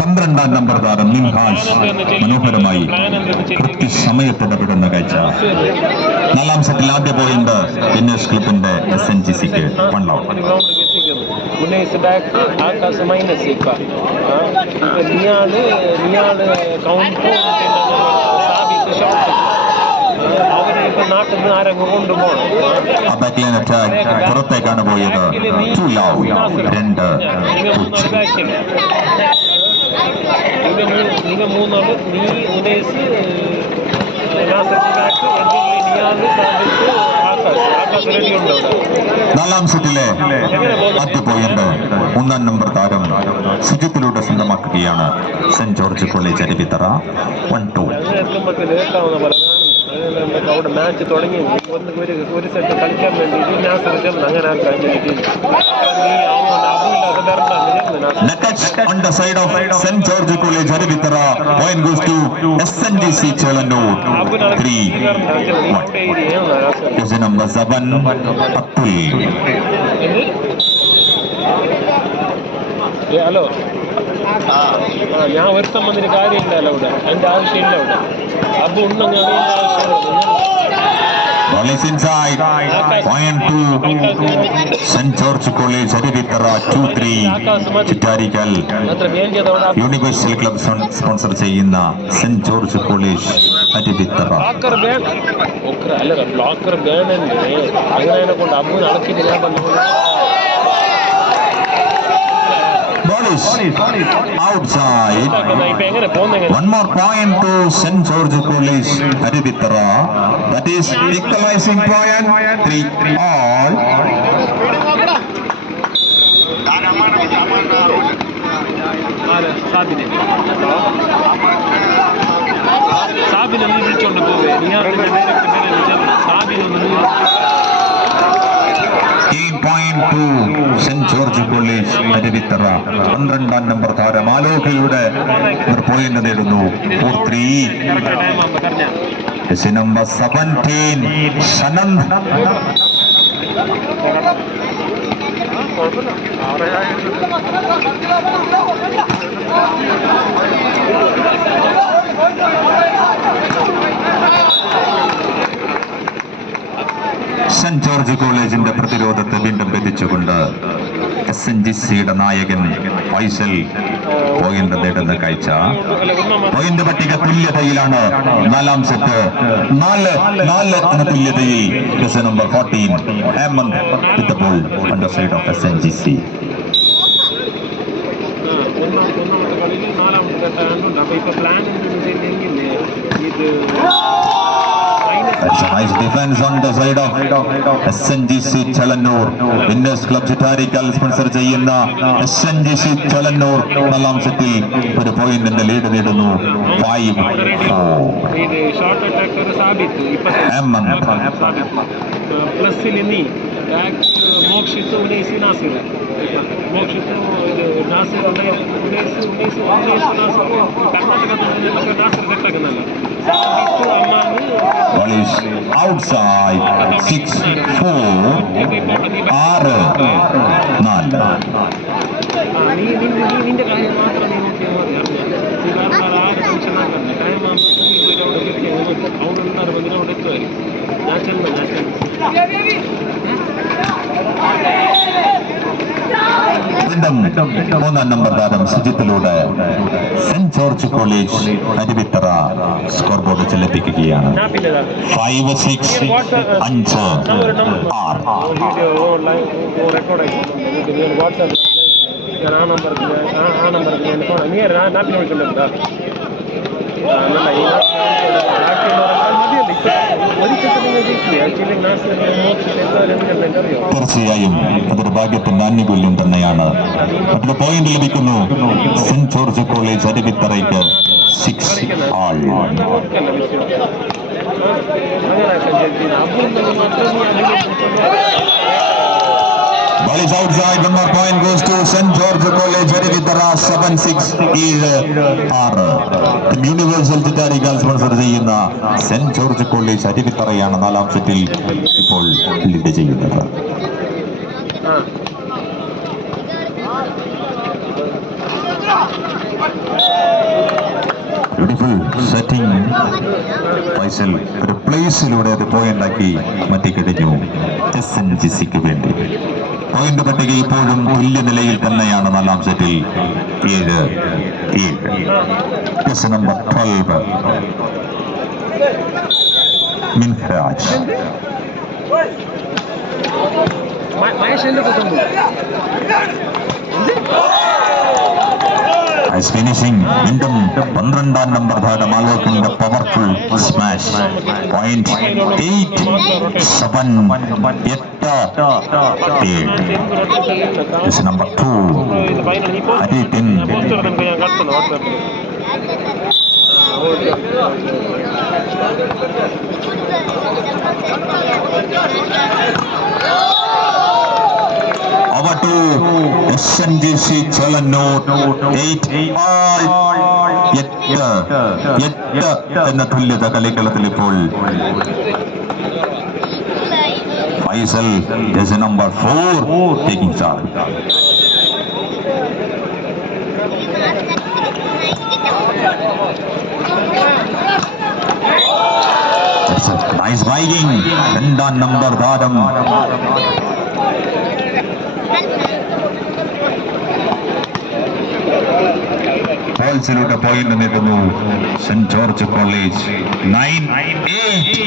പന്ത്രണ്ടാം നമ്പർ താരം നിംഹാജ് മനോഹരമായി കൃത്യസമയത്ത് ഇടപെടുന്ന കാഴ്ച. നാലാം സെറ്റിൽ ആദ്യ പോയിന്റ് വിന്നേഴ്സ് ക്ലബിന്റെ SNGCക്ക് പണ്ടാവും. പുറത്തേക്കാണ് പോയത്. നാലാം സെറ്റിലെ ആദ്യ പോയിന്റ് മൂന്നാം നമ്പർ താരം സുജിത്തിലൂടെ സ്വന്തമാക്കുകയാണ്. Saint George College Aruvithura 1-2. അവിടെ മാച്ച് തുടങ്ങി ഒരു സെറ്റ് കളിക്കാൻ വേണ്ടി അങ്ങനെ on the side of St. George College Arivithara. Point goes to SNGC Chelannur 3-1. Jersey number 7 Atul. Hello ഞാൻ ഒരുത്തം വന്നൊരു കാര്യമില്ലല്ലോ അവിടെ. എൻ്റെ ആവശ്യമില്ല അവിടെ. അപ്പൊ ഉണ്ടെങ്കിൽ Ball is inside. Point to St. George College Arivithara 2-3. Chittarikkal Universal Club sponsor ചെയ്യുന്ന Saint George College Aruvithura. Blocker വേണമെങ്കിൽ അങ്ങനെ കൊണ്ട് അമ്മ നടക്കില്ല. Ball is outside. One more point to St. George College Arivithara. That is equalizing point. 3-all. സാബിനെ വിളിച്ചോണ്ട് പോവേ. Point to St. George College Aruvithura. 12ാം number താരം ആലോകയുടെ point നേടുന്നു. 4-3. നമ്പർ 17 സനന്ദ്. സെന്റ് ജോർജ് കോളേജിന്റെ പ്രതിരോധത്തെ വീണ്ടും എത്തിച്ചുകൊണ്ട് SNGCയുടെ നായകൻ ഫൈസൽ പോയിന്റ് നേടുന്ന കാഴ്ച. പോയിന്റ് പട്ടിക തുല്യതയിലാണ്. നാലാം സെറ്റ് 4-4 എന്ന തുല്യതയിൽ. Jersey number 14 Hemanth with the ball on the side of SNGC. That's a nice defense on the side of SNGC Chelannur. Winners Club Chittarikkal sponsor ചെയ്യുന്ന SNGC Chelannur നാലാം സെറ്റിൽ ഒരു പോയിന്റിന്റെ ലീഡ് നേടുന്നു. 5-4. Ball is outside. 6-4. 6-4. മൂന്നാം നമ്പർ താരം സുജിത്തിലൂടെ Saint George College Aruvithura score board ചെലപ്പിക്കുകയാണ്. 5-6 തീർച്ചയായും അതൊരു ഭാഗ്യത്തിന്റെ ആനുകൂല്യം തന്നെയാണ്. മറ്റൊരു പോയിന്റ് ലഭിക്കുന്നു സെന്റ് ജോർജ് കോളേജ് അരുവിത്തറയ്ക്ക്. 6-all. Ball is outside. One more point goes to St. George College. Arivithara 7-6 universal Chittarikkal sponsor ചെയ്യുന്ന സെന്റ് ജോർജ് കോളേജ് അരുവിത്തറയാണ് നാലാം സെറ്റിൽ ഇപ്പോൾ ലീഡ് ചെയ്യുന്നത്. Beautiful setting. ഫൈസൽ ഒരു പ്ലേസിലൂടെ അത് പോയിന്റാക്കി മാറ്റിക്കഴിഞ്ഞു SNGCക്ക് വേണ്ടി. പോയിന്റ് പട്ടിക ഇപ്പോഴും തുല്യ നിലയിൽ തന്നെയാണ് നാലാം സെറ്റിൽ 7-7. നമ്പർ 12 മിൻഹരാജ്. Nice finishing. വീണ്ടും 12 നമ്പർ ധാരം ആൽവർക്കിന്റെ powerful smash. Point 8-7. Number 2 Aritin. Over to SNGC Chalannur 8-all. 8 എന്ന തുല്യത കളിക്കളത്തിൽ ഇപ്പോൾ. Faisal jersey number 4 taking charge. Nice biting. രണ്ടാം നമ്പർ താരം ബോൾസിലൂടെ പോയിന്റ് നേടുന്നു saint George college 9-8.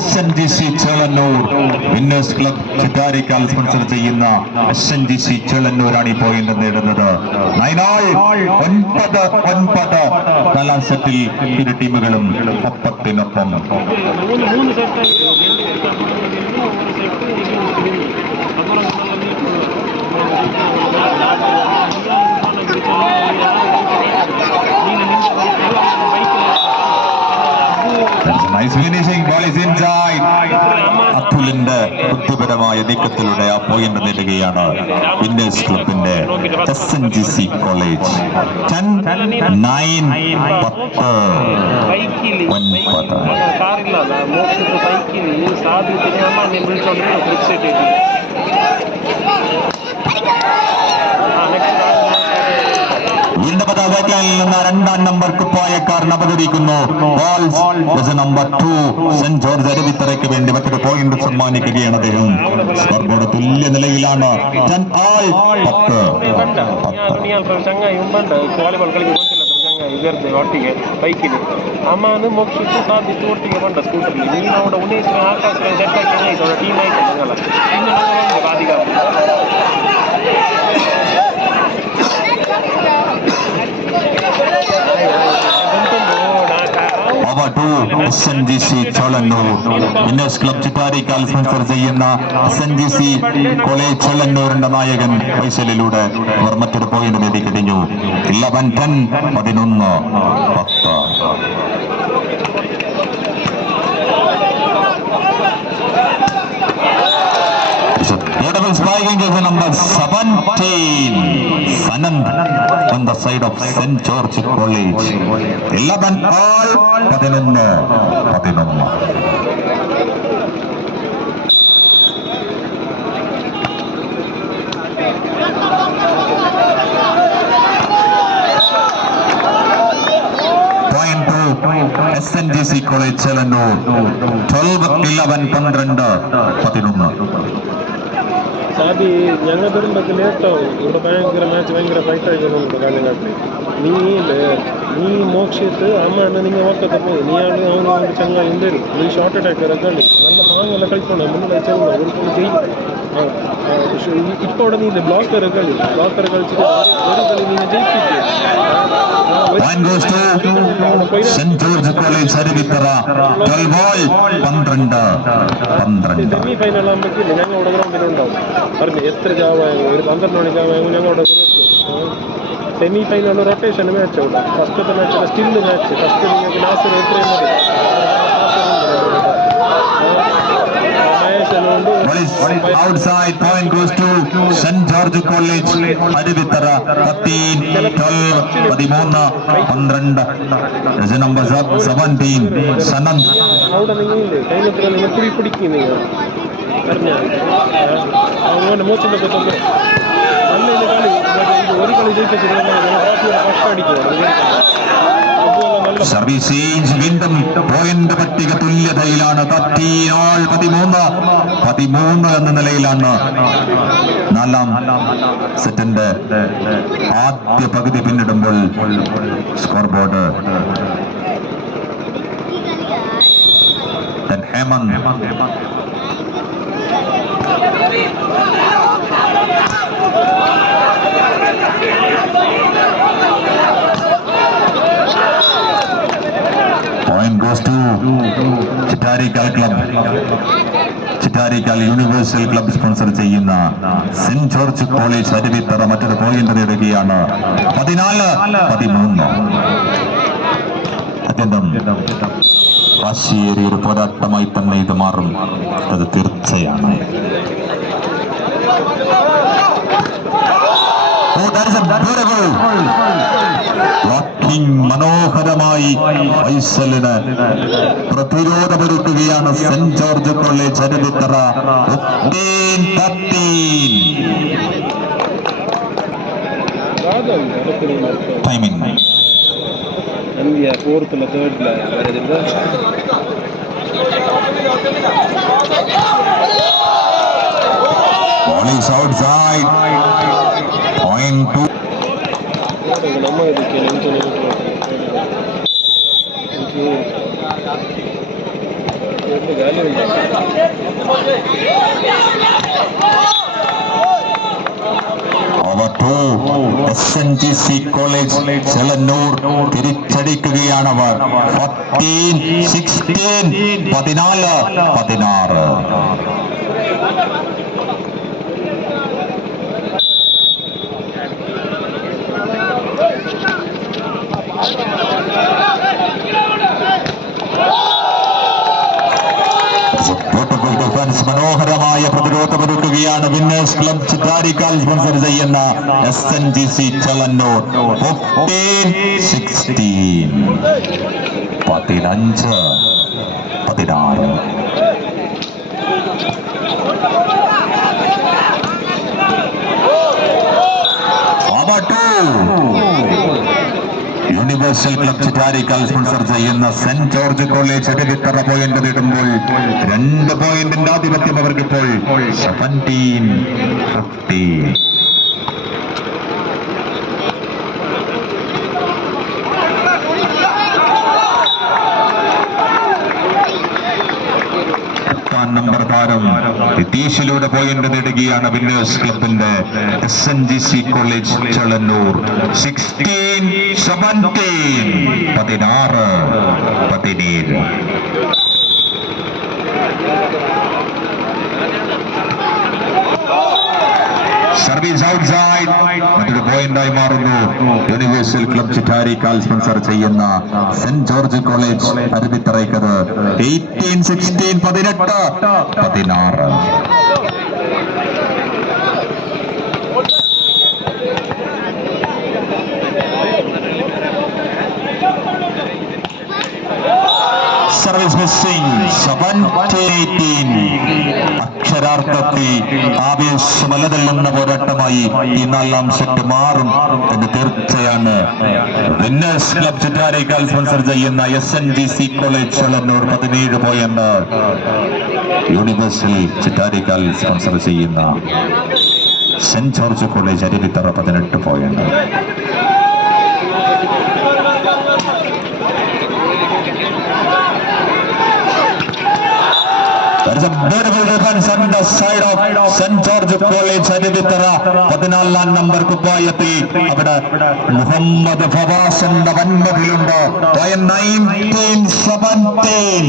SNGC Chalannur winners Club Chittarikkal sponsor ചെയ്യുന്ന SNGC Chalannur ഈ പോയിന്റ് നേടുന്നത്. 9-9 നാലാം സെറ്റിൽ ഇരു ടീമുകളും ഒപ്പത്തിനൊപ്പം. Nice finishing. Ball is inside. അത്തുലിന്റെ ബുദ്ധിപരമായ നീക്കത്തിലൂടെ ആ പോയിന്റ് നേടുകയാണ് വിന്നേഴ്സ് ക്ലബിന്റെ SNGC കോളേജ്. 10-9. രണ്ടാം നമ്പർ കുപ്പായക്കാരൻ അവതരിക്കുന്നു. നമ്പർ 2 സെന്റ് ജോർജ് അരുവിത്തറയ്ക്ക് വേണ്ടി മറ്റൊരു പോയിന്റ് സമ്മാനിക്കുകയാണ് അദ്ദേഹം. സ്കോർ ബോർഡ് തുല്യ നിലയിലാണ്. 10-10. ಒಟ್ಟಿಗೆ ಬೈಕಿಗೆ ಅಮ್ಮನು ಮುಗಿಸಿಟ್ಟು ಸಾಧಿಸಿ ಒಟ್ಟಿಗೆ ಬಂದ ಸ್ಕೂಟರ್ಲಿ ನೀನು ಅವಡ ಉನ್ನೇಸಿನ ಆಕಾಶ ಸೆಟ್ ಆಯ್ತು ಅವಳ ಟೀಮ್ ಆಯ್ತು ನಂಗಲ್ಲ ಇನ್ನು ನಂಗೆ ಬಾದಿಗ Over to SNGC Chalannur winners Club Chittarikkal sponsor ചെയ്യുന്ന SNGC കോളേജ് ചലന്നൂരിന്റെ നായകൻ ഫൈസലിലൂടെ അവർ മറ്റൊരു point നേടിക്കഴിഞ്ഞു. 11-10. 11-10. Beautiful spiking is number 17. Sanand on the side of St. George College. 11-all. 11. Point to SNGC College Chalannur. 12-11. 12-11. Sabi ഞങ്ങൾ വരുമ്പോഴേക്ക് ലേറ്റാവും. ഇവിടെ ഭയങ്കര മാച്ച് ഭയങ്കര ഫൈറ്റ് ആയിരുന്നു കാലഘട്ടത്തിൽ. ನೀ ಮೋಕ್ಷಿತ್ತು ಅಮ್ಮನ ನಿಂಗೆ ಒಕ್ಕದ போய் நீ ஆளு அவங்க வந்து ಚಂಗ ಹಿಂದೆ ನೀ ಶಾರ್ಟ್ ಅಟ್ಯಾಕ್ ಇರಕಲ್ಲಿ நல்ல பாங்கெಲ್ಲ ಕಳ್ಕೊಂಡ ಮುನ್ನಡೆ ಚಂಗ ஒரு பொண்ணு ஜெயி இப்போட நீ இந்த பிளாக்கர் கழிச்சிட்டு ஒரு களி நீங்க ஜெயிச்சிட்டு Point goes to St. George College Arivithara 12 ball 12 semi final ആകുമ്പോഴേക്കില്ല ഞങ്ങളുടെ ഗ്രൗണ്ടിലുണ്ടാവും പറഞ്ഞു എത്ര ജാവായ ഒരു 12 മണിക്കാവുമ്പോൾ ഞങ്ങളുടെ സെമി ഫൈനൽ റൊട്ടേഷൻ മാച്ച് അവിടെ ഫസ്റ്റത്തെ മാച്ച് സ്റ്റിൽ മാച്ച് ഫസ്റ്റ് നിങ്ങൾക്ക് നാസർ എത്രയും മതി outside point goes to St. George College Arivithara 13 12 13 number 17 Sanand അവിടെ നിങ്ങൾ കൈനത്ര നിങ്ങൾ പിടിക്കും നിങ്ങൾ പറഞ്ഞാൽ അങ്ങനെ മോശം പറ്റുമ്പോൾ നല്ല കളി ഇത് ഒരു കളി ജയിപ്പിച്ചിട്ട് ഫസ്റ്റ് അടിക്കും സർവീസ് ചേഞ്ച് വീണ്ടും പോയിന്റ് പട്ടിക തുല്യതയിലാണ് 13 എന്ന നിലയിലാണ് നാലാം സെറ്റിന്റെ ആദ്യ പകുതി പിന്നിടുമ്പോൾ score board Hemanth Point goes to Chittarikal Club. Chittarikal Universal Club sponsor ചെയ്യുന്ന സെന്റ് ജോർജ് കോളേജ് അരുവിത്തറ മറ്റൊരു പോയിന്റ് നേടുകയാണ് 14-13. അത്യന്തം വാശിയേറിയ ഒരു പോരാട്ടമായി തന്നെ ഇത് മാറും, അത് തീർച്ചയാണ്. മനോഹരമായി ഫൈസലിന് പ്രതിരോധമൊരുക്കുകയാണ് Saint George College Aruvithura. 15-13 timing India 4th or 3rd വരുന്നത് ball is outside point 2 ನಮ್ಮ ಇದಕ್ಕೆ ಗಾಲಿ ಉಂಟು Over to SNGC College Selannur തിരിച്ചടിക്കുകയാണ് അവർ. 14-16 14-16. മനോഹരമായ പ്രതിരോധമൊരുക്കുകയാണ് വിന്നേഴ്സ് ക്ലബ് ചിറ്റാരിക്കാൽ സ്പോൺസർ ചെയ്യുന്ന SNGC Chelannur. 15-16 15-16. Universal Club Chittarikkal sponsor ചെയ്യുന്ന Saint George College Aruvithura point നേടുമ്പോൾ 2 പോയിന്റിന്റെ ആധിപത്യം അവർക്കിപ്പോൾ 17-15. നമ്പർ താരം വിദേശിലൂടെ പോയിന്റ് നേടുകയാണ് വിന്നേഴ്സ് ക്ലബിന്റെ SNGC college Chelannur. 16-17 16-17. Service outside മറ്റൊരു പോയിന്റായി മാറുന്നു. യൂണിവേഴ്സൽ ക്ലബ് ചിറ്റാരിക്കാൽ സ്പോൺസർ ചെയ്യുന്ന സെന്റ് ജോർജ് കോളേജ് അരുവിത്തറയ്ക്കത് 18-16 18-16. Service missing 17-18. അക്ഷരാർത്ഥത്തിൽ ആവേശമലതല്ലുന്ന പോരാട്ടമായി ഈ 4ാം സെറ്റ് മാറും എന്ന് തീർച്ചയാണ്. വിന്നേഴ്സ് ക്ലബ് ചിറ്റാരിക്കാൽ സ്പോൺസർ ചെയ്യുന്ന SNGC college Chelannur 17 point. Universal Chittarikkal sponsor ചെയ്യുന്ന Saint George College Aruvithura 18 point. That's a beautiful defense on the side of St. George College. Aruvithura 14 number കുപ്പായത്തിൽ അവിടെ മുഹമ്മദ് ഫവാസിന്റെ വൻമതിലുണ്ട്. 19-17.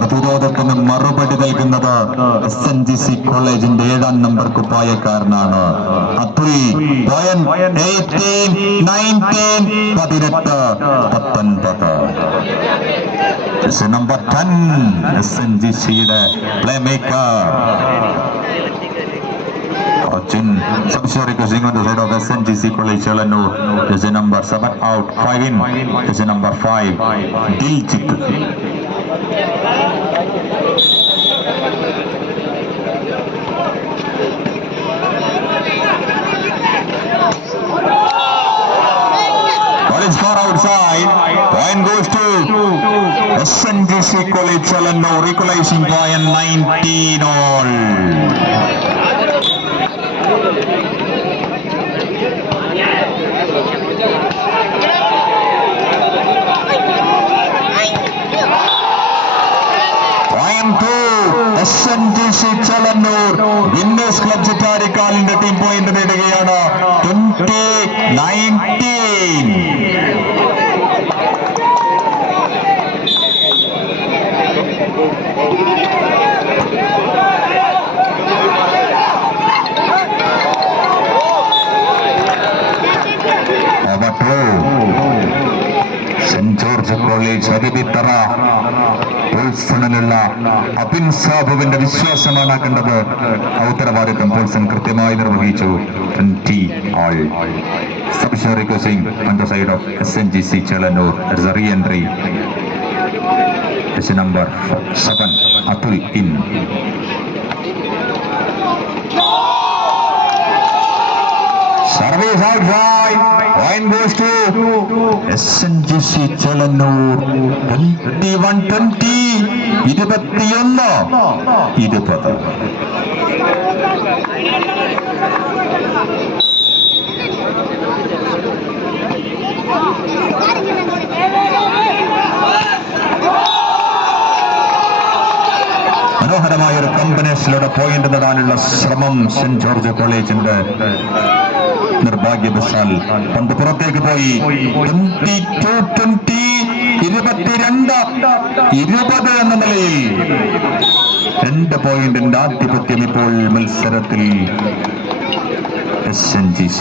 പ്രതിരോധത്തിന് മറുപടി നൽകുന്നത് SNGC കോളേജിന്റെ 7 നമ്പർ കുപ്പായക്കാരനാണ് അതുൽ. 18-19. നമ്പർ 10 SNGCയുടെ playmaker Arjun. Subshari crossing on the side of SNGC College Chalannur. Is number 7 out, 5 in. Is number 5 Diljit. Ball is far outside. Point goes to SNGC College Chalannur. Equalizing point 19 all. SNGC Chalannur Winners Club ചിറ്റാരിക്കാലിന്റെ team point നേടുകയാണ് 20-19. Saint George College Aruvithura പോൾസണിലുള്ള അബിൻ സാബുവിന്റെ വിശ്വാസമാണ് കണ്ടത്. ഉത്തരവാദിത്വം പോൾസൺ കൃത്യമായി നിർവഹിച്ചു. 20 all. Subshari crossing on the side of SNGC Chalannur. There is a re-entry. It's number 7 Atul in. Service outside. Point goes to SNGC Chalannur. 21-20. 21-20. മനോഹരമായ ഒരു കോമ്പിനേഷനിലൂടെ പോയിന്റ് നേടാനുള്ള ശ്രമം സെന്റ് ജോർജ് കോളേജിന്റെ. നിർഭാഗ്യവശാൽ പന്ത് പുറത്തേക്ക് പോയി. 22-20. 22-20 എന്ന നിലയിൽ 2 പോയിന്റിന്റെ ആധിപത്യം ഇപ്പോൾ മത്സരത്തിൽ SNGC.